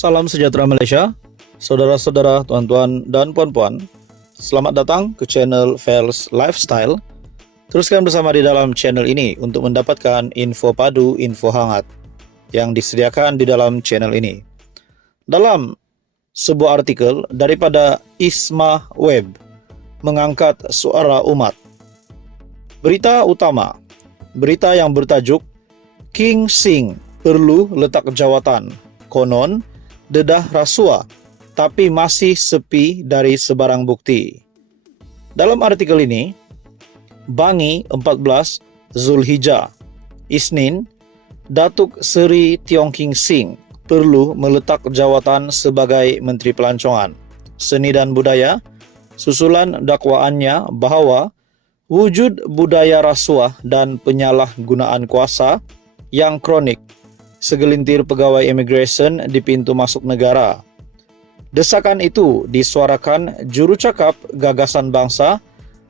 Salam sejahtera Malaysia, saudara-saudara, tuan-tuan, dan puan-puan. Selamat datang ke channel Fels Lifestyle. Teruskan bersama di dalam channel ini untuk mendapatkan info padu, info hangat yang disediakan di dalam channel ini. Dalam sebuah artikel daripada Isma Web mengangkat suara umat. Berita utama, berita yang bertajuk King Sing perlu letak jawatan, konon dedah rasuah tapi masih sepi dari sebarang bukti. Dalam artikel ini, Bangi 14 Zulhijjah, Isnin, Datuk Seri Tiong King Sing perlu meletak jawatan sebagai Menteri Pelancongan Seni dan Budaya susulan dakwaannya bahawa wujud budaya rasuah dan penyalahgunaan kuasa yang kronik segelintir pegawai imigresen di pintu masuk negara. Desakan itu disuarakan jurucakap Gagasan Bangsa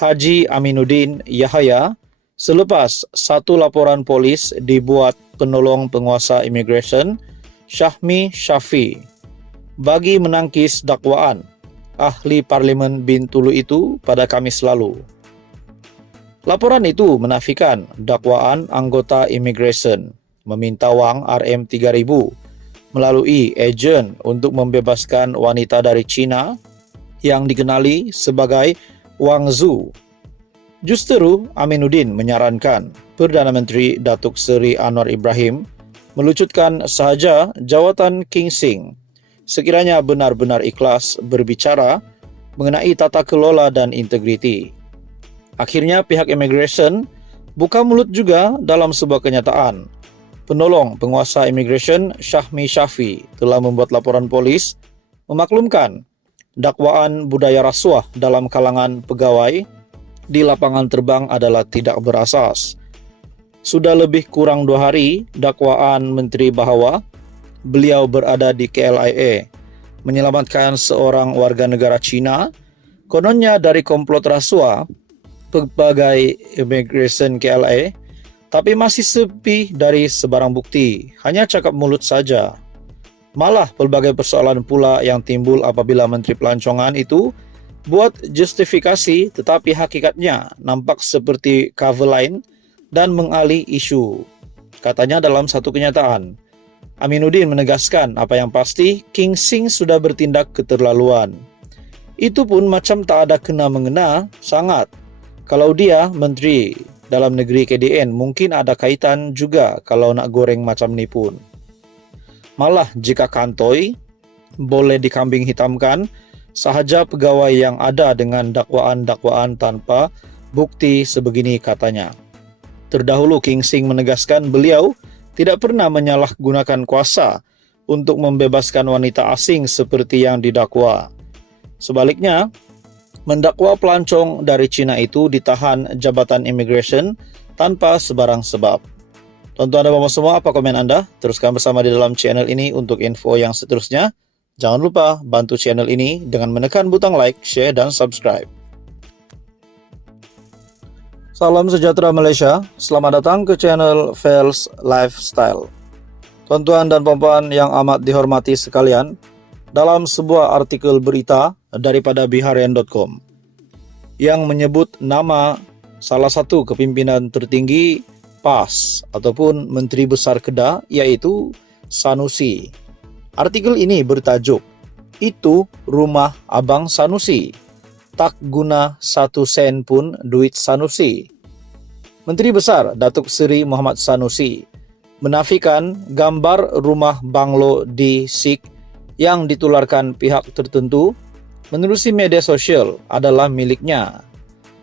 Haji Aminuddin Yahaya selepas satu laporan polis dibuat penolong penguasa imigresen Syahmi Syafi bagi menangkis dakwaan ahli Parlimen Bintulu itu pada Khamis lalu. Laporan itu menafikan dakwaan anggota imigresen meminta wang RM3,000 melalui ejen untuk membebaskan wanita dari China yang dikenali sebagai Wang Zhu. Justeru Aminuddin menyarankan Perdana Menteri Datuk Seri Anwar Ibrahim melucutkan sahaja jawatan King Sing sekiranya benar-benar ikhlas berbicara mengenai tata kelola dan integriti. Akhirnya pihak imigresen buka mulut juga dalam sebuah kenyataan. Penolong penguasa imigresen Syahmi Syafi telah membuat laporan polis memaklumkan dakwaan budaya rasuah dalam kalangan pegawai di lapangan terbang adalah tidak berasas. Sudah lebih kurang 2 hari dakwaan Menteri bahawa beliau berada di KLIA menyelamatkan seorang warga negara Cina, kononnya dari komplot rasuah pegawai imigresen KLIA, tapi masih sepi dari sebarang bukti, hanya cakap mulut saja. Malah pelbagai persoalan pula yang timbul apabila Menteri Pelancongan itu buat justifikasi tetapi hakikatnya nampak seperti cover line dan mengalih isu. Katanya dalam satu kenyataan, Aminuddin menegaskan apa yang pasti King Sing sudah bertindak keterlaluan. Itu pun macam tak ada kena-mengena sangat. Kalau dia Menteri Dalam Negeri KDN mungkin ada kaitan juga kalau nak goreng macam ni pun. Malah jika kantoi boleh dikambing hitamkan sahaja pegawai yang ada dengan dakwaan-dakwaan tanpa bukti sebegini katanya. Terdahulu King Sing menegaskan beliau tidak pernah menyalahgunakan kuasa untuk membebaskan wanita asing seperti yang didakwa. Sebaliknya, mendakwa pelancong dari Cina itu ditahan jabatan imigresen tanpa sebarang sebab. Tuan-tuan dan puan-puan semua, apa komen anda? Teruskan bersama di dalam channel ini untuk info yang seterusnya. Jangan lupa bantu channel ini dengan menekan butang like, share, dan subscribe. Salam sejahtera Malaysia, selamat datang ke channel Fels Lifestyle. Tuan-tuan dan puan-puan yang amat dihormati sekalian, dalam sebuah artikel berita daripada Biharian.com yang menyebut nama salah satu kepimpinan tertinggi PAS ataupun Menteri Besar Kedah iaitu Sanusi. Artikel ini bertajuk, "Itu rumah Abang Sanusi. Tak guna 1 sen pun duit Sanusi." Menteri Besar Datuk Seri Muhammad Sanusi menafikan gambar rumah banglo di Sik yang ditularkan pihak tertentu menerusi media sosial adalah miliknya.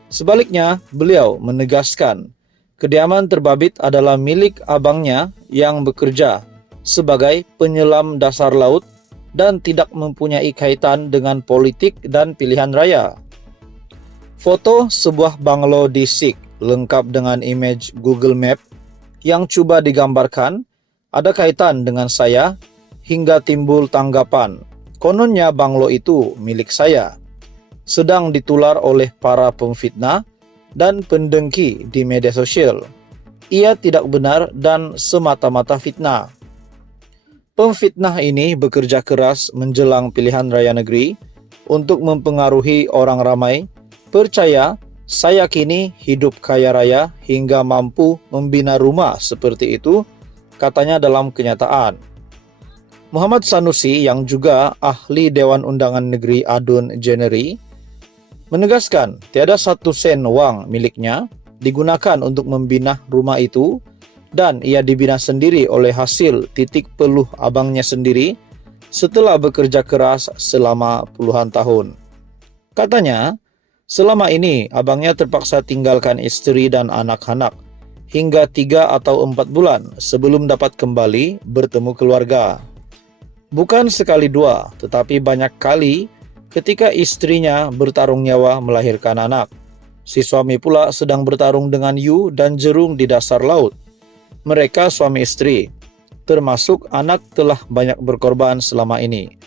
Sebaliknya, beliau menegaskan kediaman terbabit adalah milik abangnya yang bekerja sebagai penyelam dasar laut dan tidak mempunyai kaitan dengan politik dan pilihan raya. Foto sebuah banglo di Sik lengkap dengan image Google Map yang cuba digambarkan ada kaitan dengan saya hingga timbul tanggapan, kononnya banglo itu milik saya, sedang ditular oleh para pemfitnah dan pendengki di media sosial. Ia tidak benar dan semata-mata fitnah. Pemfitnah ini bekerja keras menjelang pilihan raya negeri untuk mempengaruhi orang ramai percaya saya kini hidup kaya raya hingga mampu membina rumah seperti itu, katanya dalam kenyataan. Muhammad Sanusi yang juga ahli Dewan Undangan Negeri Adun Jeneri menegaskan tiada satu sen wang miliknya digunakan untuk membina rumah itu dan ia dibina sendiri oleh hasil titik peluh abangnya sendiri setelah bekerja keras selama puluhan tahun. Katanya, selama ini abangnya terpaksa tinggalkan istri dan anak-anak hingga 3 atau 4 bulan sebelum dapat kembali bertemu keluarga. Bukan sekali dua, tetapi banyak kali ketika istrinya bertarung nyawa melahirkan anak. Si suami pula sedang bertarung dengan hiu dan jerung di dasar laut. Mereka suami istri, termasuk anak telah banyak berkorban selama ini.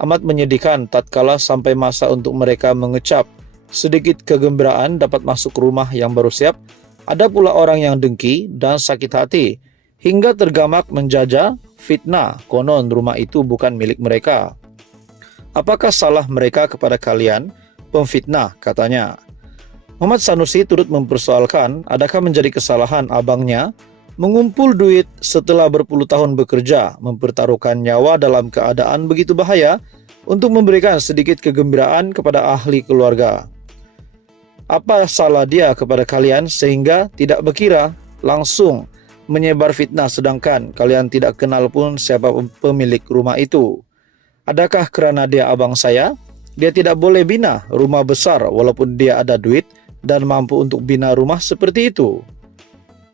Amat menyedihkan tatkala sampai masa untuk mereka mengecap sedikit kegembiraan dapat masuk rumah yang baru siap. Ada pula orang yang dengki dan sakit hati hingga tergamak menjajah fitnah konon rumah itu bukan milik mereka. Apakah salah mereka kepada kalian, pemfitnah, katanya. Muhammad Sanusi turut mempersoalkan adakah menjadi kesalahan abangnya mengumpul duit setelah berpuluh tahun bekerja, mempertaruhkan nyawa dalam keadaan begitu bahaya untuk memberikan sedikit kegembiraan kepada ahli keluarga. Apa salah dia kepada kalian sehingga tidak berkira langsung menyebar fitnah sedangkan kalian tidak kenal pun siapa pemilik rumah itu? Adakah kerana dia abang saya, dia tidak boleh bina rumah besar walaupun dia ada duit dan mampu untuk bina rumah seperti itu?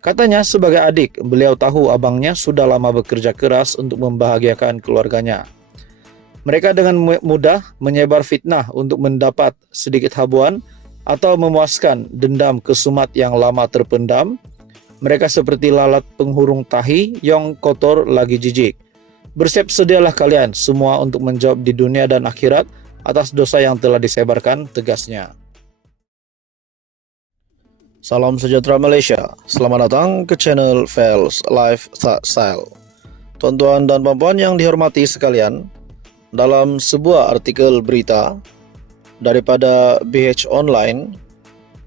Katanya sebagai adik, beliau tahu abangnya sudah lama bekerja keras untuk membahagiakan keluarganya. Mereka dengan mudah menyebar fitnah untuk mendapat sedikit habuan atau memuaskan dendam kesumat yang lama terpendam. Mereka seperti lalat penghurung tahi yang kotor lagi jijik. Bersiap sedialah kalian semua untuk menjawab di dunia dan akhirat atas dosa yang telah disebarkan, tegasnya. Salam sejahtera Malaysia. Selamat datang ke channel Fels Lifestyle. Tuan-tuan dan puan-puan yang dihormati sekalian, dalam sebuah artikel berita daripada BH Online,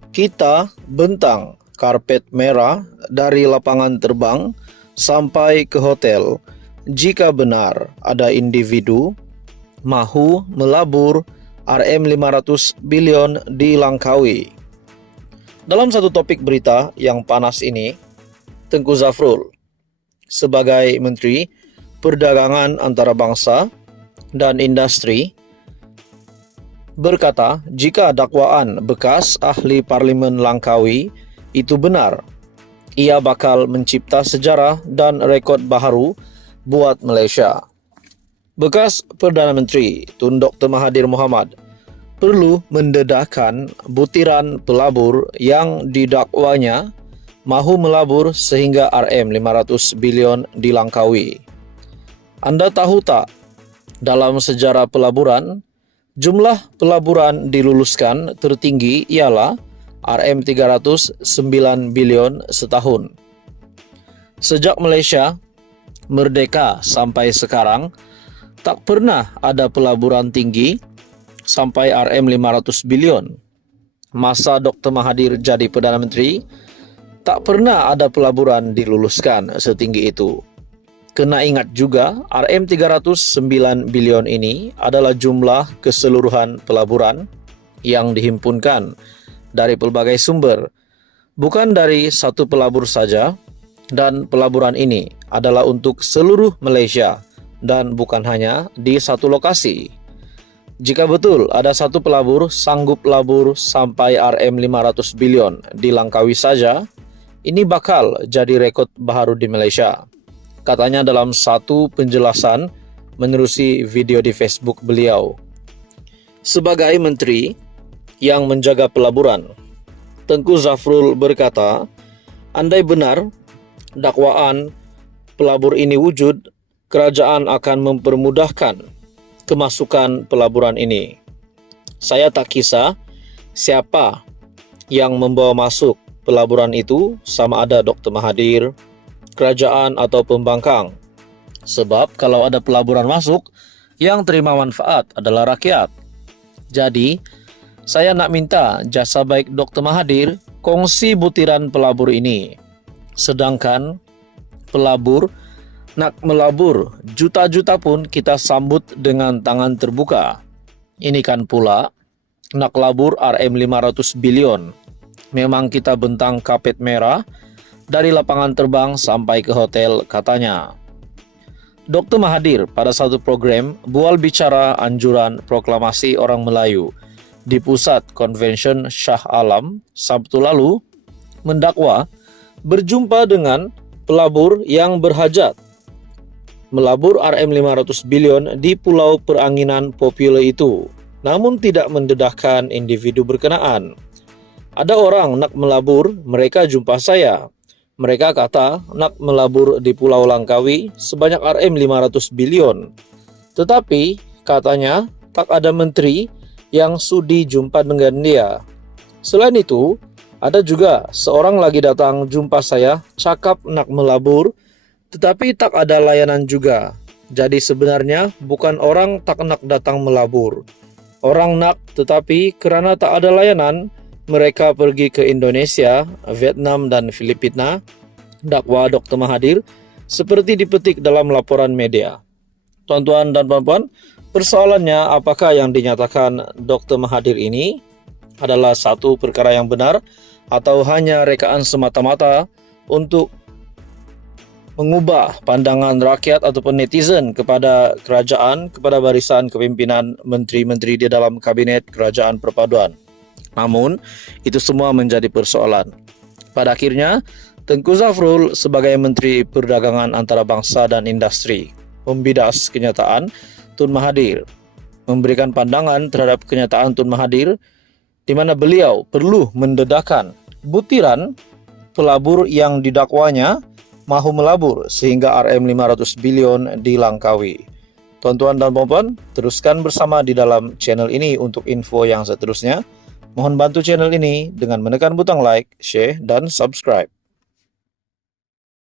kita bentang karpet merah dari lapangan terbang sampai ke hotel jika benar ada individu mahu melabur RM500 bilion di Langkawi. Dalam satu topik berita yang panas ini, Tengku Zafrul sebagai Menteri Perdagangan Antarabangsa dan Industri berkata jika dakwaan bekas ahli Parlimen Langkawi itu benar, ia bakal mencipta sejarah dan rekod baharu buat Malaysia. Bekas Perdana Menteri Tun Dr. Mahathir Mohamad perlu mendedahkan butiran pelabur yang didakwanya mahu melabur sehingga RM500 bilion di Langkawi. Anda tahu tak, dalam sejarah pelaburan, jumlah pelaburan diluluskan tertinggi ialah RM309 bilion setahun. Sejak Malaysia merdeka sampai sekarang, tak pernah ada pelaburan tinggi sampai RM500 bilion. Masa Dr. Mahathir jadi Perdana Menteri, tak pernah ada pelaburan diluluskan setinggi itu. Kena ingat juga, RM309 bilion ini adalah jumlah keseluruhan pelaburan yang dihimpunkan dari pelbagai sumber, bukan dari satu pelabur saja, dan pelaburan ini adalah untuk seluruh Malaysia dan bukan hanya di satu lokasi. Jika betul ada satu pelabur sanggup labur sampai RM500 bilion di Langkawi saja, ini bakal jadi rekod baharu di Malaysia, katanya dalam satu penjelasan menerusi video di Facebook beliau. Sebagai menteri yang menjaga pelaburan, Tengku Zafrul berkata, andai benar dakwaan pelabur ini wujud, kerajaan akan mempermudahkan kemasukan pelaburan ini. Saya tak kisah siapa yang membawa masuk pelaburan itu, sama ada Dr. Mahathir, kerajaan atau pembangkang. Sebab kalau ada pelaburan masuk, yang terima manfaat adalah rakyat. Jadi, saya nak minta jasa baik Dr. Mahathir kongsi butiran pelabur ini. Sedangkan pelabur nak melabur juta-juta pun kita sambut dengan tangan terbuka. Ini kan pula nak labur RM 500 bilion. Memang kita bentang kapet merah dari lapangan terbang sampai ke hotel katanya. Dr. Mahathir pada satu program bual bicara anjuran proklamasi orang Melayu di Pusat Convention Shah Alam Sabtu lalu mendakwa berjumpa dengan pelabur yang berhajat melabur RM 500 bilion di pulau peranginan popular itu, namun tidak mendedahkan individu berkenaan. Ada orang nak melabur, mereka jumpa saya. Mereka kata nak melabur di Pulau Langkawi sebanyak RM 500 bilion. Tetapi katanya tak ada menteri yang sudi jumpa dengan dia. Selain itu, ada juga seorang lagi datang jumpa saya cakap nak melabur, tetapi tak ada layanan juga. Jadi sebenarnya bukan orang tak nak datang melabur. Orang nak tetapi kerana tak ada layanan, mereka pergi ke Indonesia, Vietnam dan Filipina, dakwa Dr. Mahathir, seperti dipetik dalam laporan media. Tuan-tuan dan puan-puan, persoalannya apakah yang dinyatakan Dr. Mahathir ini adalah satu perkara yang benar atau hanya rekaan semata-mata untuk mengubah pandangan rakyat ataupun netizen kepada kerajaan, kepada barisan kepimpinan menteri-menteri di dalam kabinet kerajaan perpaduan. Namun, itu semua menjadi persoalan. Pada akhirnya, Tengku Zafrul sebagai Menteri Perdagangan Antarabangsa dan Industri membidas kenyataan Tun Mahathir, memberikan pandangan terhadap kenyataan Tun Mahathir di mana beliau perlu mendedahkan butiran pelabur yang didakwanya mahu melabur sehingga RM 500 bilion di Langkawi. Tuan-tuan dan puan-puan, teruskan bersama di dalam channel ini untuk info yang seterusnya. Mohon bantu channel ini dengan menekan butang like, share, dan subscribe.